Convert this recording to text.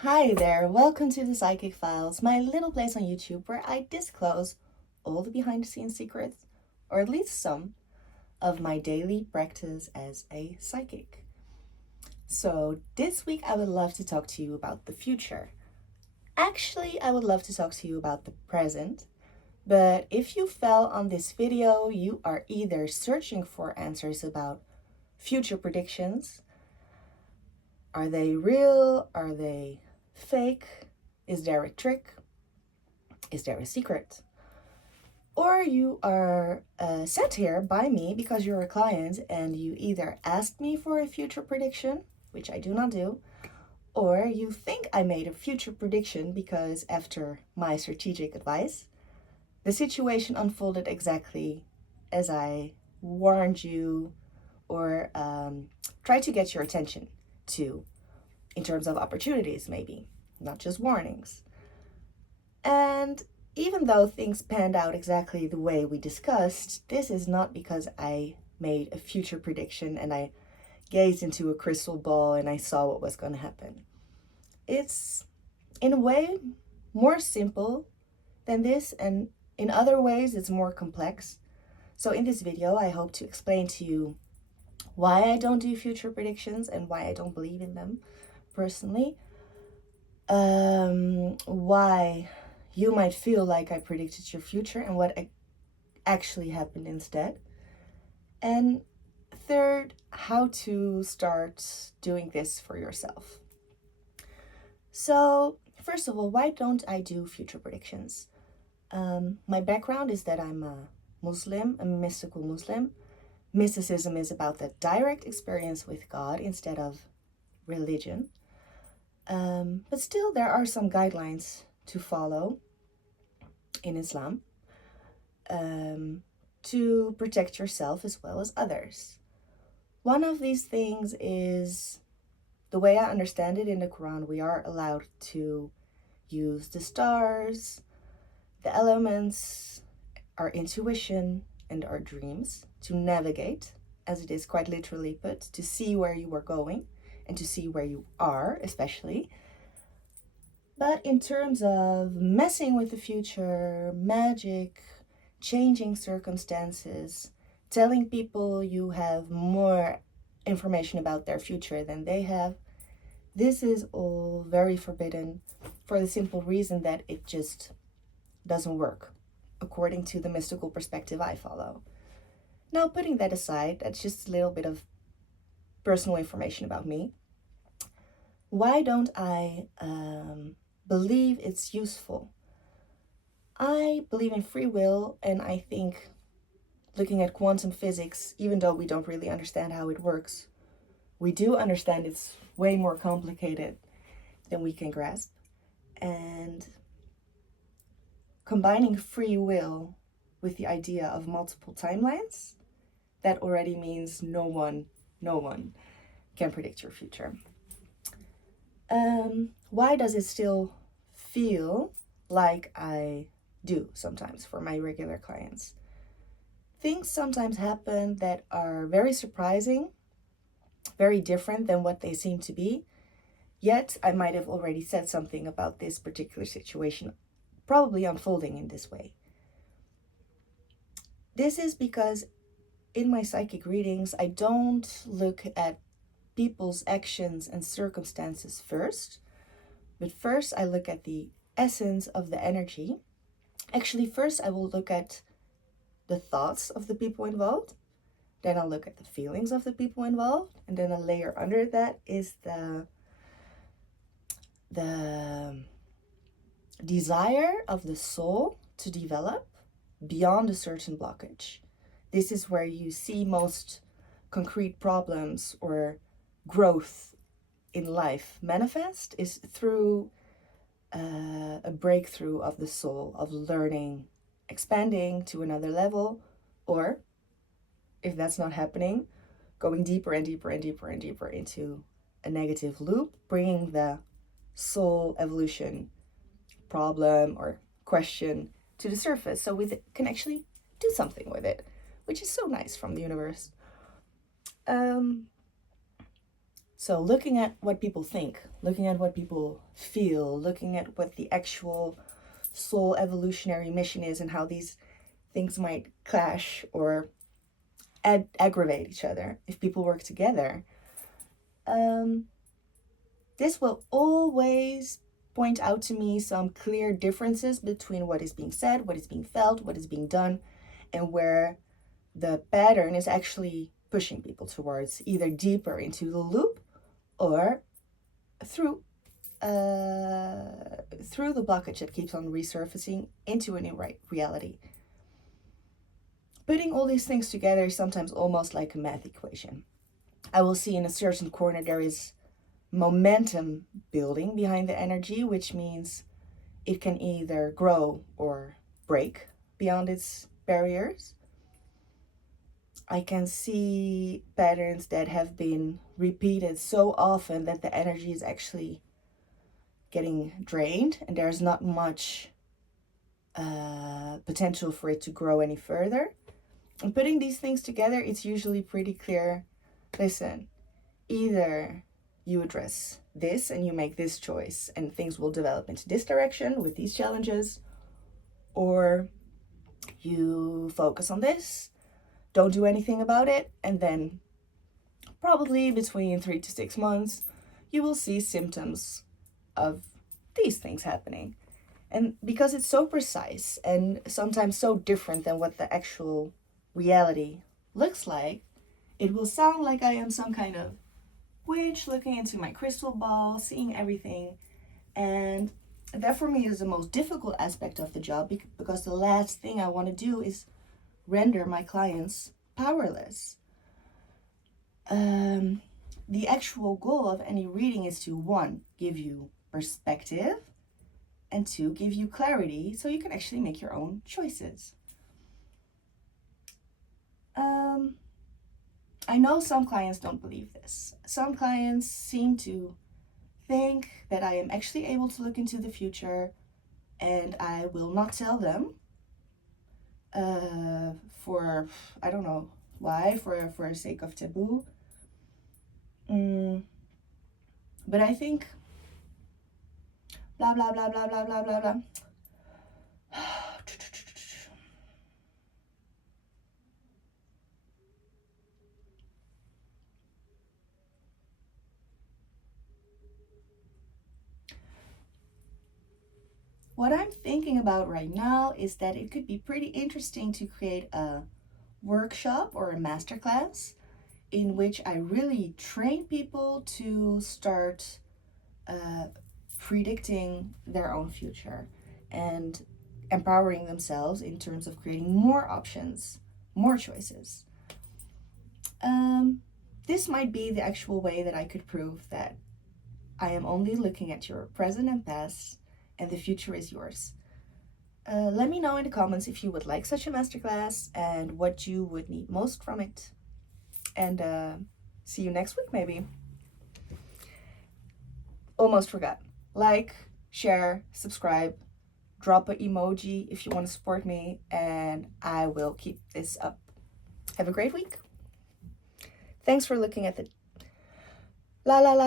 Hi there, welcome to the Psychic Files, my little place on YouTube where I disclose all the behind the scenes secrets, or at least some, of my daily practice as a psychic. So, this week I would love to talk to you about the future. Actually, I would love to talk to you about the present, but if you fell on this video, you are either searching for answers about future predictions. Are they real? Are they fake? Is there a trick? Is there a secret? Or you are sat here by me because you're a client and you either asked me for a future prediction, which I do not do, or you think I made a future prediction because after my strategic advice, the situation unfolded exactly as I warned you or tried to get your attention to in terms of opportunities, maybe, not just warnings. And even though things panned out exactly the way we discussed, this is not because I made a future prediction and I gazed into a crystal ball and I saw what was going to happen. It's, in a way, more simple than this, and in other ways, it's more complex. So, in this video, I hope to explain to you why I don't do future predictions and why I don't believe in them personally. Why you might feel like I predicted your future and what actually happened instead. And third, how to start doing this for yourself. So, first of all, why don't I do future predictions? My background is that I'm a Muslim, a mystical Muslim. Mysticism is about the direct experience with God instead of religion. But still, there are some guidelines to follow in Islam to protect yourself as well as others. One of these things is, the way I understand it in the Quran, we are allowed to use the stars, the elements, our intuition, and our dreams to navigate, as it is quite literally put, to see where you are going and to see where you are, especially. But in terms of messing with the future, magic, changing circumstances, telling people you have more information about their future than they have, this is all very forbidden for the simple reason that it just doesn't work, according to the mystical perspective I follow. Now, putting that aside, that's just a little bit of personal information about me. Why don't I believe it's useful? I believe in free will, and I think looking at quantum physics, even though we don't really understand how it works, we do understand it's way more complicated than we can grasp. And combining free will with the idea of multiple timelines, that already means no one can predict your future. Why does it still feel like I do sometimes for my regular clients? Things sometimes happen that are very surprising, very different than what they seem to be. Yet I might have already said something about this particular situation, probably unfolding in this way. This is because in my psychic readings, I don't look at people's actions and circumstances first, but first I look at the essence of the energy. Actually, first I will look at the thoughts of the people involved, then I'll look at the feelings of the people involved, and then a layer under that is the desire of the soul to develop beyond a certain blockage. This is where you see most concrete problems or growth in life manifest, is through a breakthrough of the soul, of learning, expanding to another level, or if that's not happening, going deeper and deeper and deeper and deeper into a negative loop, bringing the soul evolution problem or question to the surface so we can actually do something with it, which is so nice from the universe. So looking at what people think, looking at what people feel, looking at what the actual soul evolutionary mission is and how these things might clash or aggravate each other if people work together. This will always point out to me some clear differences between what is being said, what is being felt, what is being done, and where the pattern is actually pushing people towards either deeper into the loop or through the blockage that keeps on resurfacing into a new reality. Putting all these things together is sometimes almost like a math equation. I will see in a certain corner there is momentum building behind the energy, which means it can either grow or break beyond its barriers. I can see patterns that have been repeated so often that the energy is actually getting drained and there's not much potential for it to grow any further. And putting these things together, it's usually pretty clear. Listen, either you address this and you make this choice and things will develop into this direction with these challenges, or you focus on this, don't do anything about it, and then probably between 3 to 6 months, you will see symptoms of these things happening. And because it's so precise and sometimes so different than what the actual reality looks like, it will sound like I am some kind of witch looking into my crystal ball, seeing everything. And that for me is the most difficult aspect of the job, because the last thing I want to do is render my clients powerless. The actual goal of any reading is to, 1, give you perspective, and 2, give you clarity so you can actually make your own choices. I know some clients don't believe this. Some clients seem to think that I am actually able to look into the future, and I will not tell them for, I don't know why, for the sake of taboo. But I think blah, blah, blah, blah, blah, blah, blah, blah. What I'm thinking about right now is that it could be pretty interesting to create a workshop or a masterclass in which I really train people to start predicting their own future and empowering themselves in terms of creating more options, more choices. This might be the actual way that I could prove that I am only looking at your present and past, and the future is yours. Let me know in the comments if you would like such a masterclass and what you would need most from it. And see you next week, maybe. Almost forgot. Like, share, subscribe, drop an emoji if you want to support me, and I will keep this up. Have a great week. Thanks for looking at the la la la.